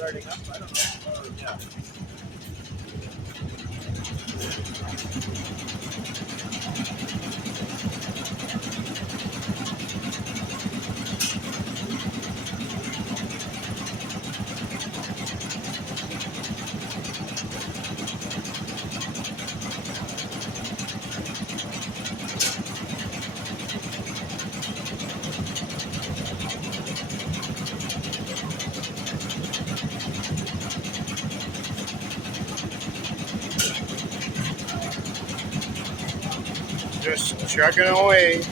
starting up. I don't know. Yeah. Just chugging away.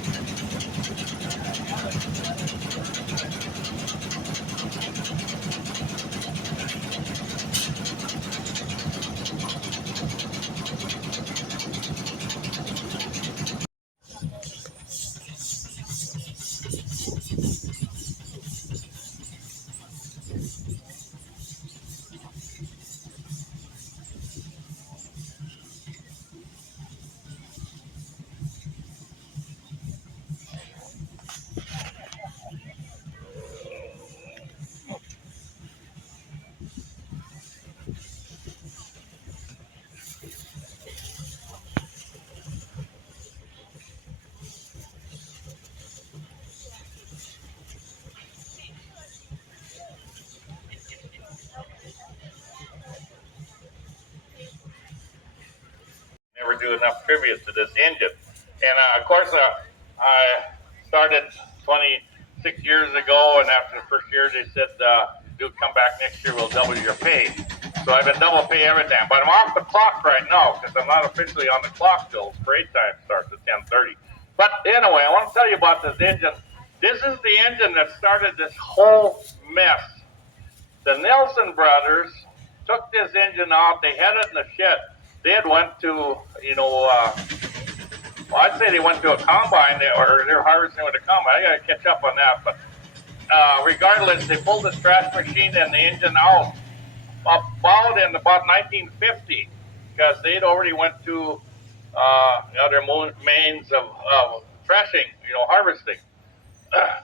Never do enough trivia to this engine. And of course, I started 26 years ago, and after the first year, they said, "Do come back next year, we'll double your pay." So I've been double pay every time, but I'm off the clock right now because I'm not officially on the clock till parade time starts at 10:30. But anyway, I want to tell you about this engine. This is the engine that started this whole mess. The Nelson brothers took this engine out. They had it in the shed. They had went to, well, I'd say they went to a combine, or they're harvesting with a combine. I got to catch up on that. But regardless, they pulled this trash machine and the engine out about 1950, because they'd already went to other means of threshing, harvesting.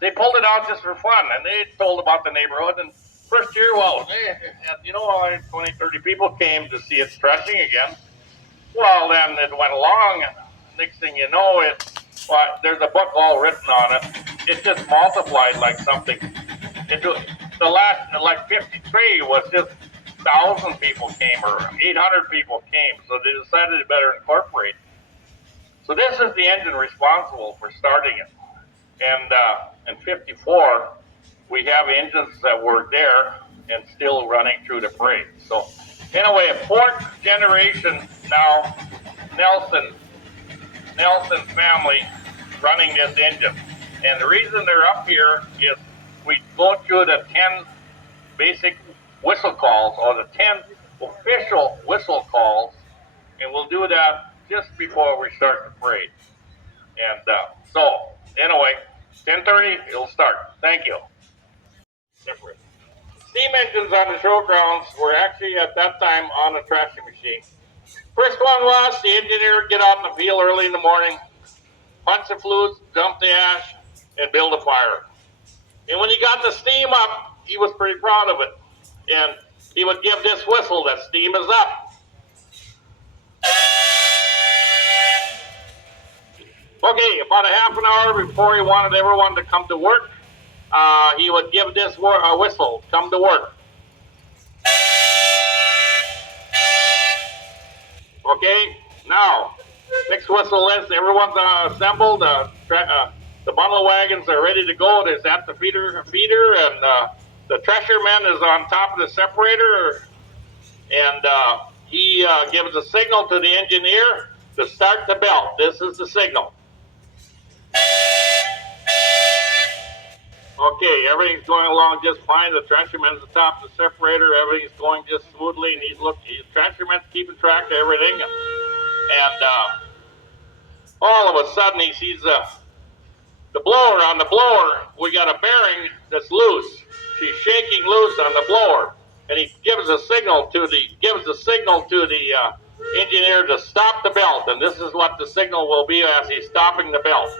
They pulled it out just for fun, and they told about the neighborhood. And first year, well, 20, 30 people came to see it threshing again. Well, then it went along, and next thing you know, there's a book all written on it. It just multiplied like something. The last, like 53, was just 1,000 people came, or 800 people came, so they decided to better incorporate. So this is the engine responsible for starting it. And in 54, we have engines that were there and still running through the parade. So anyway, a fourth generation now, Nelson family running this engine. And the reason they're up here is we go through the 10 basic whistle calls, or the 10 official whistle calls, and we'll do that just before we start the parade. And so anyway, 10:30, it'll start. Thank you. Steam engines on the showgrounds were actually at that time on a thrashing machine. First one was the engineer would get out in the field early in the morning, punch the fluids, dump the ash, and build a fire. And when he got the steam up, he was pretty proud of it. And he would give this whistle that steam is up. Okay, about a half an hour before he wanted everyone to come to work, he would give this whistle, come to work. Okay, now, next whistle is everyone's assembled, the bundle wagons are ready to go. There's at the feeder, and the thresher man is on top of the separator, and he gives a signal to the engineer to start the belt. This is the signal. Okay, everything's going along just fine. The thresherman's on top of the separator. Everything's going just smoothly, and the thresherman's keeping track of everything. And all of a sudden, he sees the blower. On the blower, we got a bearing that's loose. She's shaking loose on the blower, and he gives a signal to the engineer to stop the belt. And this is what the signal will be as he's stopping the belt.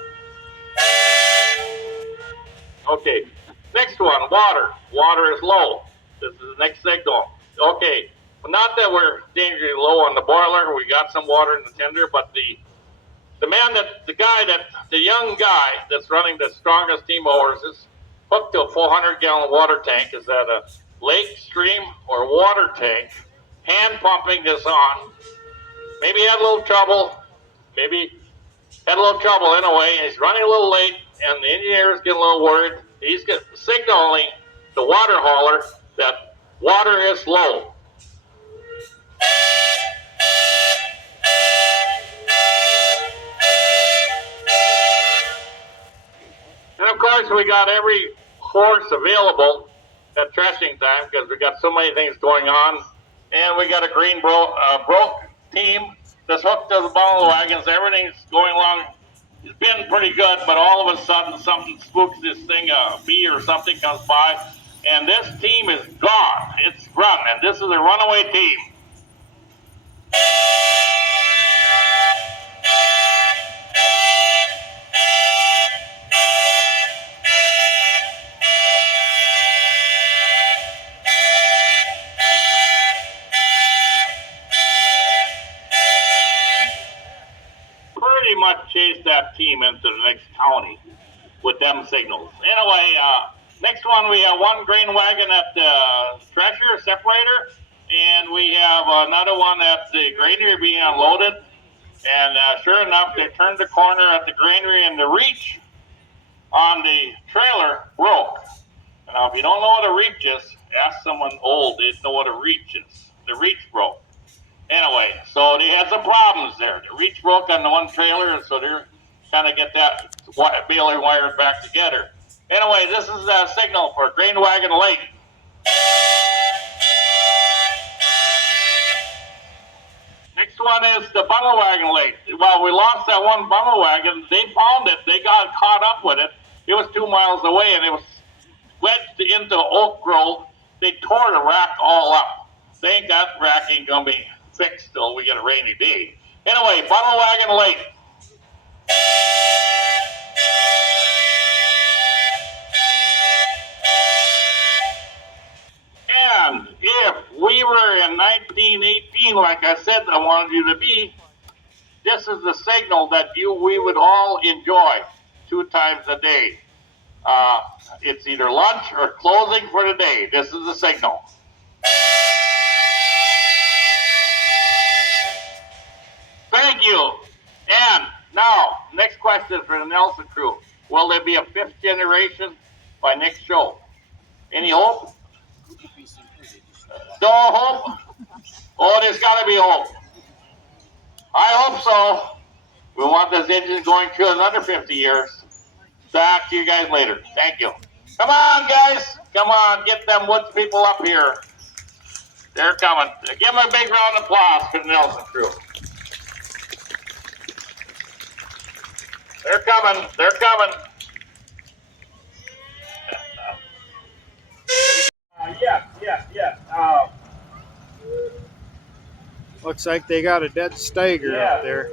Okay, next one, water. Water is low. This is the next signal. Okay, well, not that we're dangerously low on the boiler. We got some water in the tender, but the young guy that's running the strongest steam mowers is hooked to a 400-gallon water tank. Is that a lake, stream, or water tank? Hand pumping this on. Maybe he had a little trouble. Maybe had a little trouble anyway. He's running a little late, and the engineer is getting a little worried. He's signaling the water hauler that water is low. And of course, we got every horse available at threshing time because we got so many things going on. And we got a green broke team that's hooked to the bundle wagons. Everything's going along. It's been pretty good, but all of a sudden something spooks this thing. A bee or something comes by, and this team is gone. It's run, and this is a runaway team. Pretty much chased that team into the next county with them signals. Anyway, next one we have one grain wagon at the thresher separator, and we have another one at the granary being unloaded. And sure enough, they turned the corner at the granary, and the reach on the trailer broke. Now, if you don't know what a reach is, ask someone old. They know what a reach is. The reach broke. Anyway, so they had some problems there. The reach broke on the one trailer, and so they're trying to get that baler wired back together. Anyway, this is a signal for grain wagon late. Next one is the bundle wagon late. Well, we lost that one bundle wagon. They found it. They got caught up with it. It was 2 miles away, and it was wedged into oak grove. They tore the rack all up. Thank God rack ain't going to be fixed till we get a rainy day. Anyway, bundle wagon late. And if we were in 1918, like I said I wanted you to be, this is the signal that we would all enjoy 2 times a day. It's either lunch or closing for the day. This is the signal. Thank you. And now, next question for the Nelson crew. Will there be a 5th generation by next show? Any hope? No hope? Oh, there's got to be hope. I hope so. We want this engine going through another 50 years. Back to you guys later. Thank you. Come on, guys. Come on. Get them woods people up here. They're coming. Give them a big round of applause for the Nelson crew. They're coming. They're coming. Yes. Looks like they got a dead stager up there.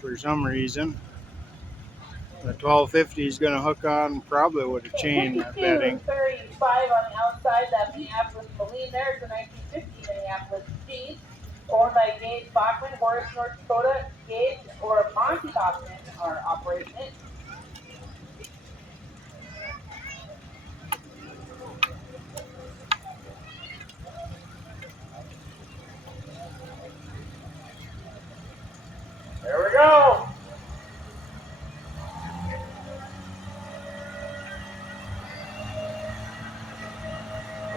For some reason. The 1250 is going to hook on probably with a chain, I'm betting. 35 on the outside, that Minneapolis Moline there. It's a 1950 Minneapolis Steam, owned by Gage Bachman, Horace, North Dakota. Gage or Monty Bachman are operating it. There we go.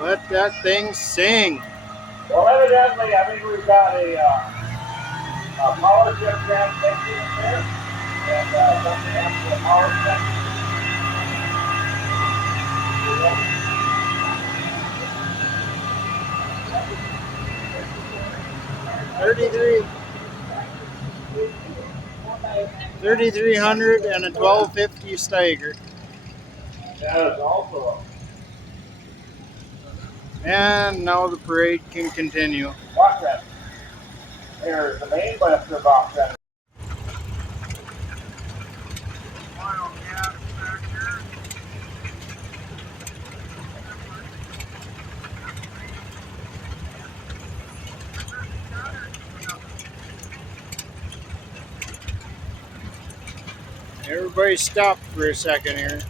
Let that thing sing. Well, evidently, I think we've got a power shift transmission in there, and something has to power shift. 3,300 and a 1250 Steiger. That is also And now the parade can continue. watch that. There's the main blaster box. Everybody stop for a second here.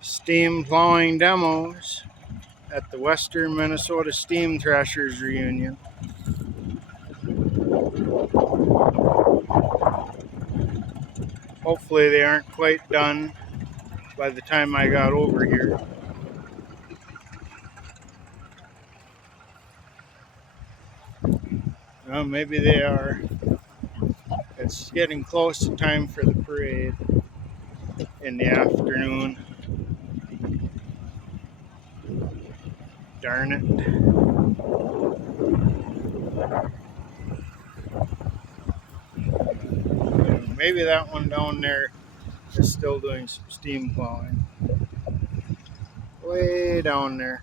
Steam plowing demos at the Western Minnesota Steam Threshers Reunion. Hopefully they aren't quite done by the time I got over here. Well, maybe they are. It's getting close to time for the parade in the afternoon. Darn it. Maybe that one down there is still doing some steam plowing. Way down there.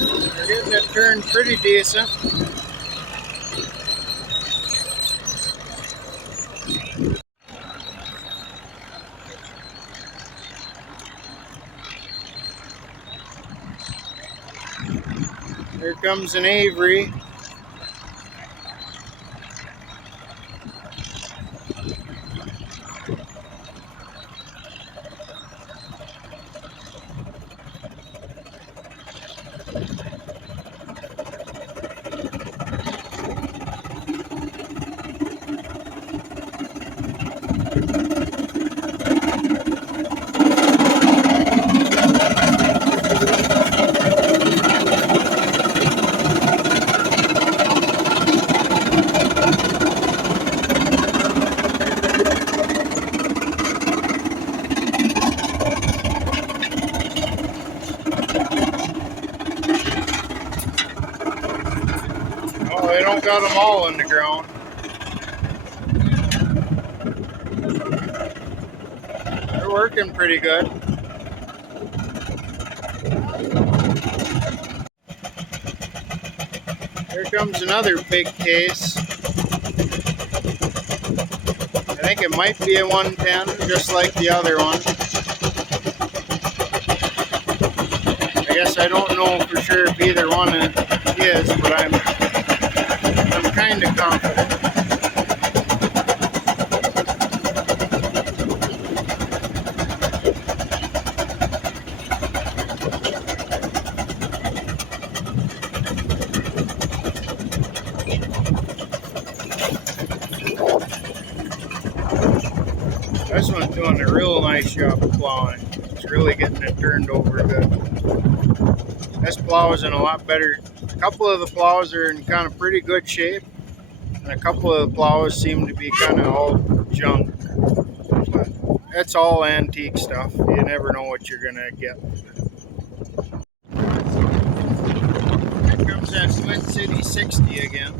We're getting it turned pretty decent. Here comes an Avery. Oh, they don't got them all in the ground. They're working pretty good. Here comes another big case. I think it might be a 110, just like the other one. I guess I don't know for sure if either one is, but I'm kind of confident. This one's doing a real nice job of plowing. It's really getting it turned over good. This plow is in a lot better. A couple of the plows are in kind of pretty good shape, and a couple of the plows seem to be kind of all junk. But it's all antique stuff. You never know what you're gonna get. Here comes that Flint City 60 again.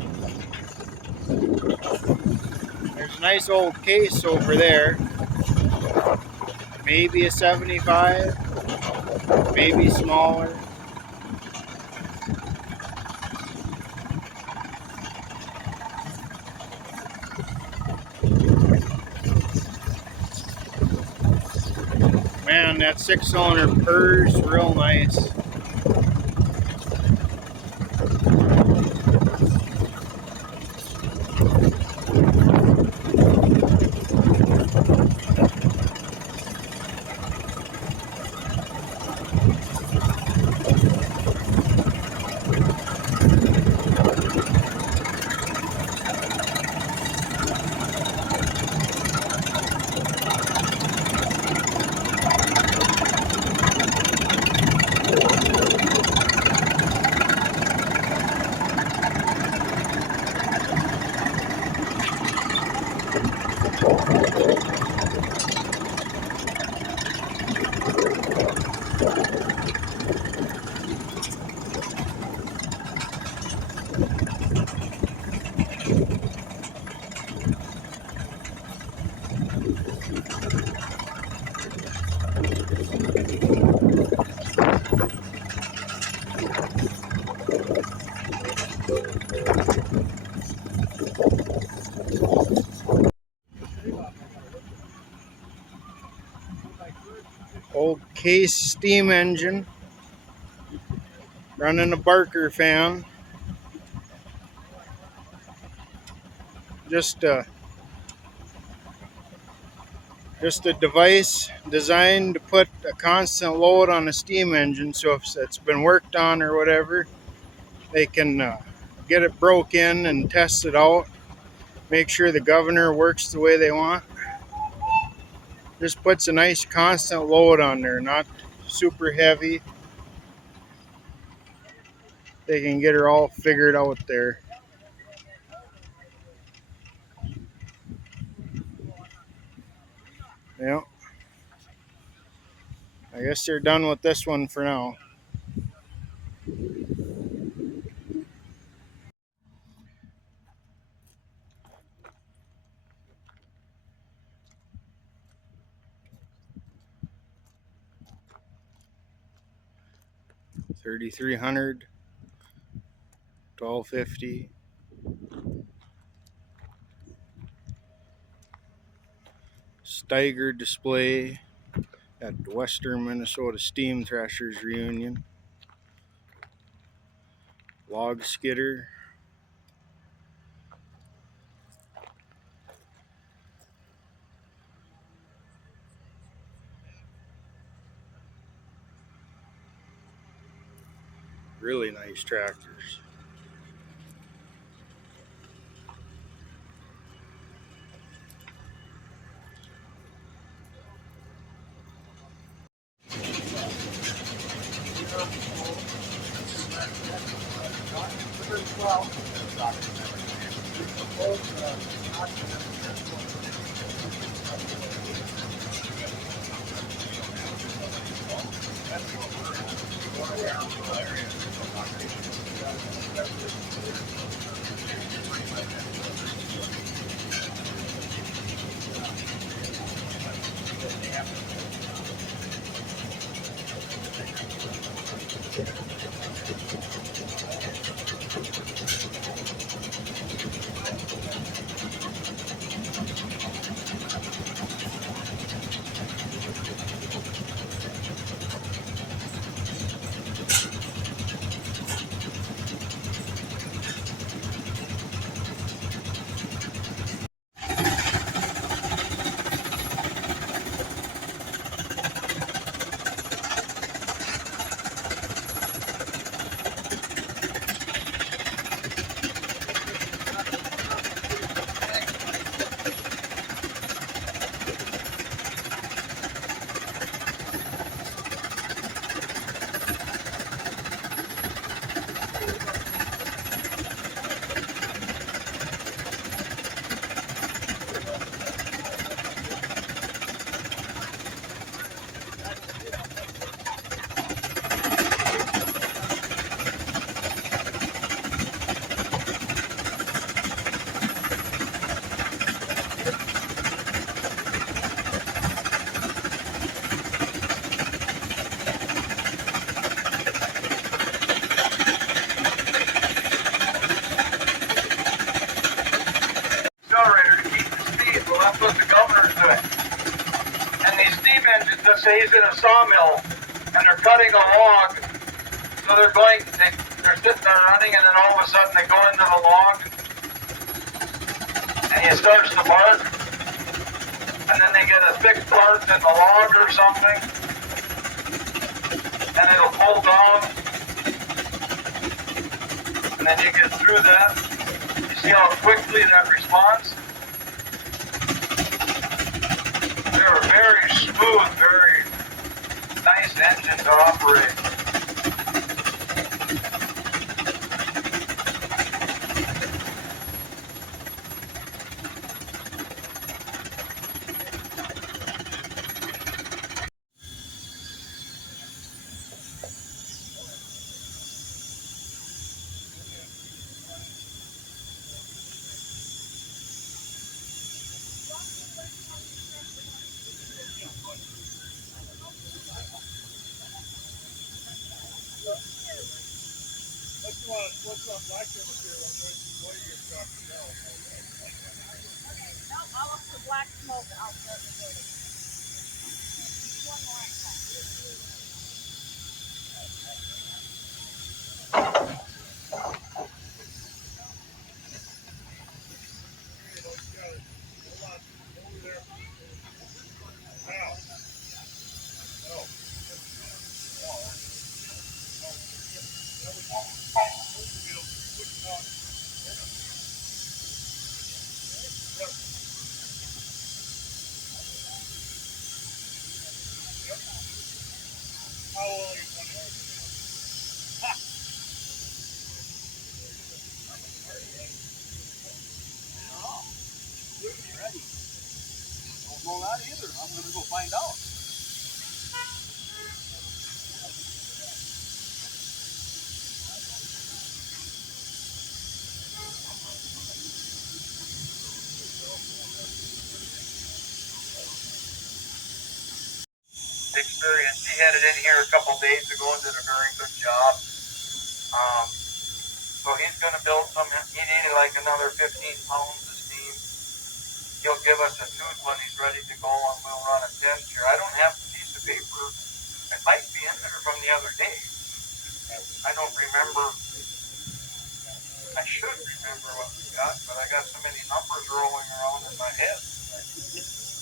There's a nice old case over there. Maybe a 75, maybe smaller. Man, that 6-cylinder purrs real nice. Old case steam engine, running a Barker fan. Just a device designed to put a constant load on a steam engine, so if it's been worked on or whatever, they can get it broke in and test it out, make sure the governor works the way they want. Just puts a nice constant load on there, not super heavy. They can get her all figured out there. Yeah. I guess they're done with this one for now. $3,300, $1,250. Steiger display at the Western Minnesota Steam Threshers Reunion. Log skidder. Really nice tractors. it. And these steam engines, let's say he's in a sawmill and they're cutting a log, so they're sitting there running, and then all of a sudden they go into the log and he starts to bark, and then they get a thick part in the log or something, and it'll pull down, and then you get through that. You see how quickly that responds? They're very smooth, very nice engine to operate. What's on black material? What are your trucks sell? No, all of the black smoke out there. One more time. How old are you? 20. Ready. Don't know that either. I'm going to go find out. Experience. He had it in here a couple days ago and did a very good job. So he's going to build some. He needed like another 15 pounds of steam. He'll give us a tooth when he's ready to go, and we'll run a test here. I don't have the piece of paper. It might be in there from the other day. I don't remember. I should remember what we got, but I got so many numbers rolling around in my head.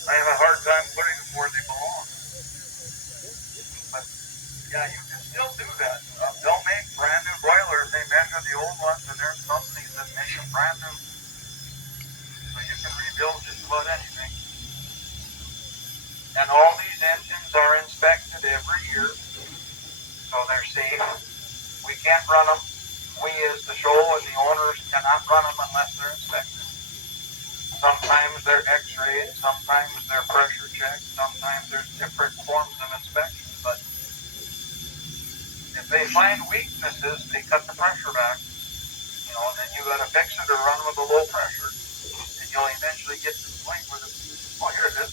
I have a hard time putting them where they belong. But yeah, you can still do that. They'll make brand new boilers. They measure the old ones, and there's companies that make them brand new. So you can rebuild just about anything. And all these engines are inspected every year, so they're safe. We can't run them. We as the show and the owners cannot run them unless they're inspected. Sometimes they're x-rayed, sometimes they're pressure checked, sometimes there's different forms of inspection, but if they find weaknesses, they cut the pressure back, and then you gotta fix it or run with a low pressure, and you'll eventually get to the point where here it is.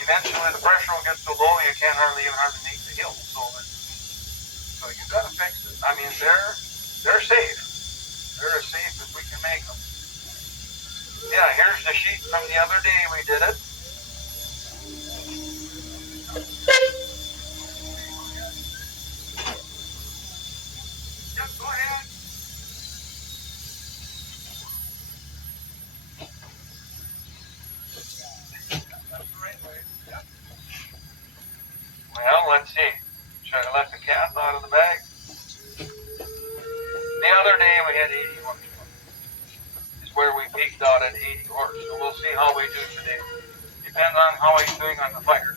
Eventually the pressure will get so low you can't hardly make the hill, so you gotta fix it. I mean, they're safe. They're as safe as we can make them. Yeah, here's the sheet from the other day we did it. Yeah, go ahead. That's the right way. Yep. Well, let's see. Should I let the cat out of the bag? The other day we had 80 horsepower. Is where we peaked out at 80 horse. So we'll see how we do today. Depends on how he's doing on the fire.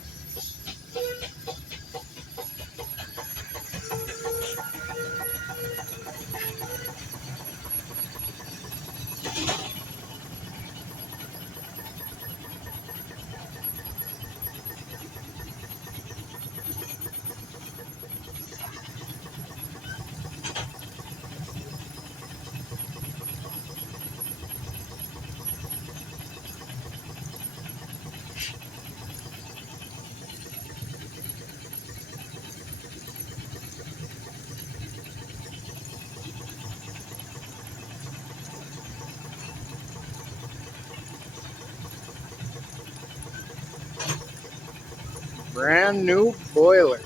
Brand new boiler.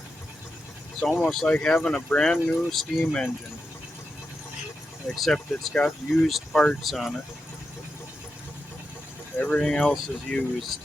It's almost like having a brand new steam engine, except it's got used parts on it. Everything else is used.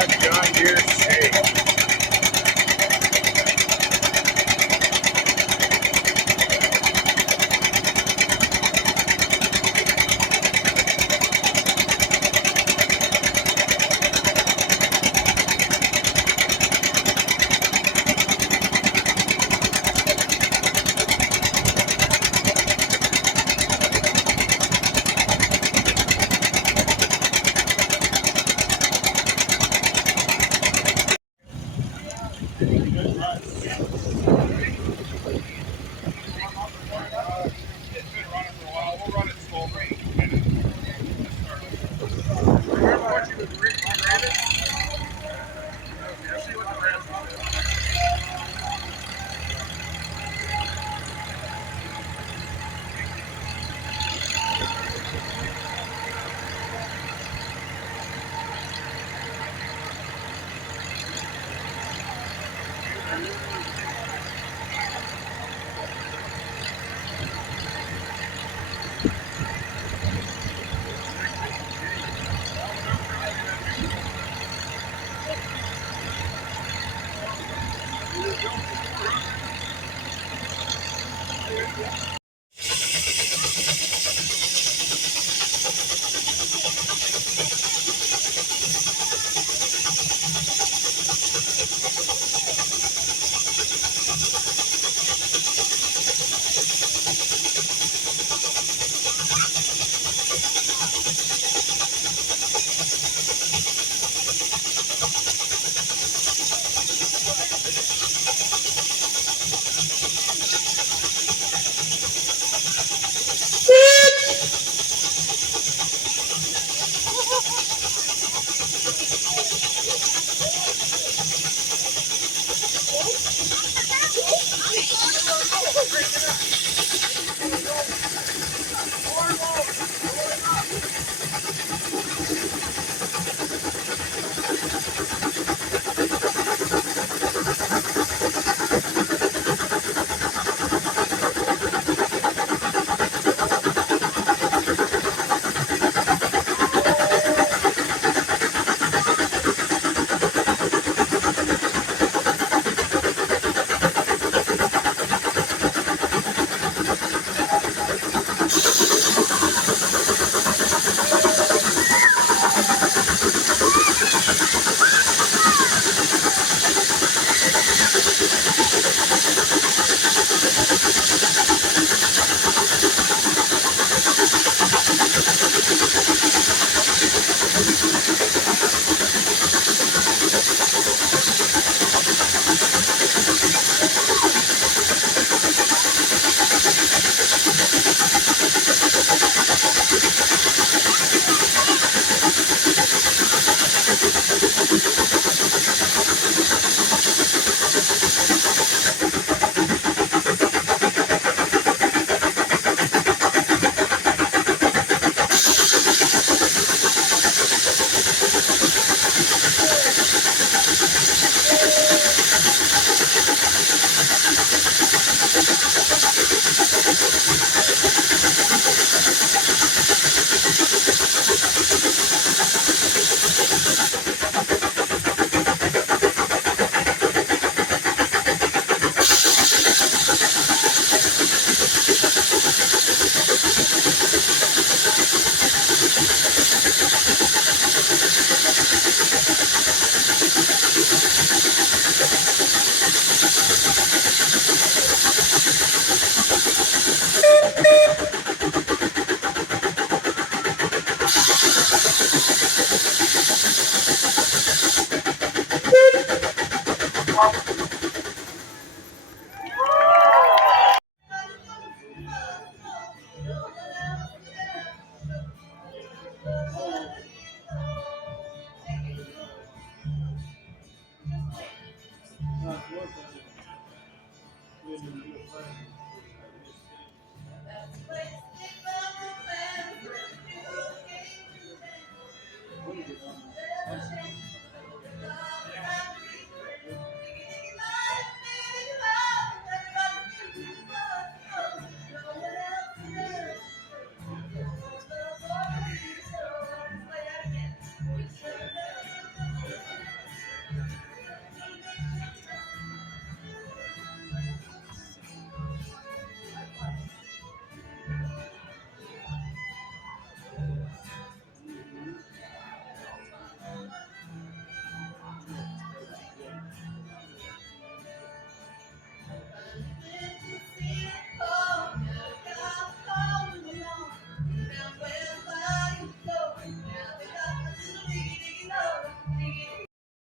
that John Deere shake.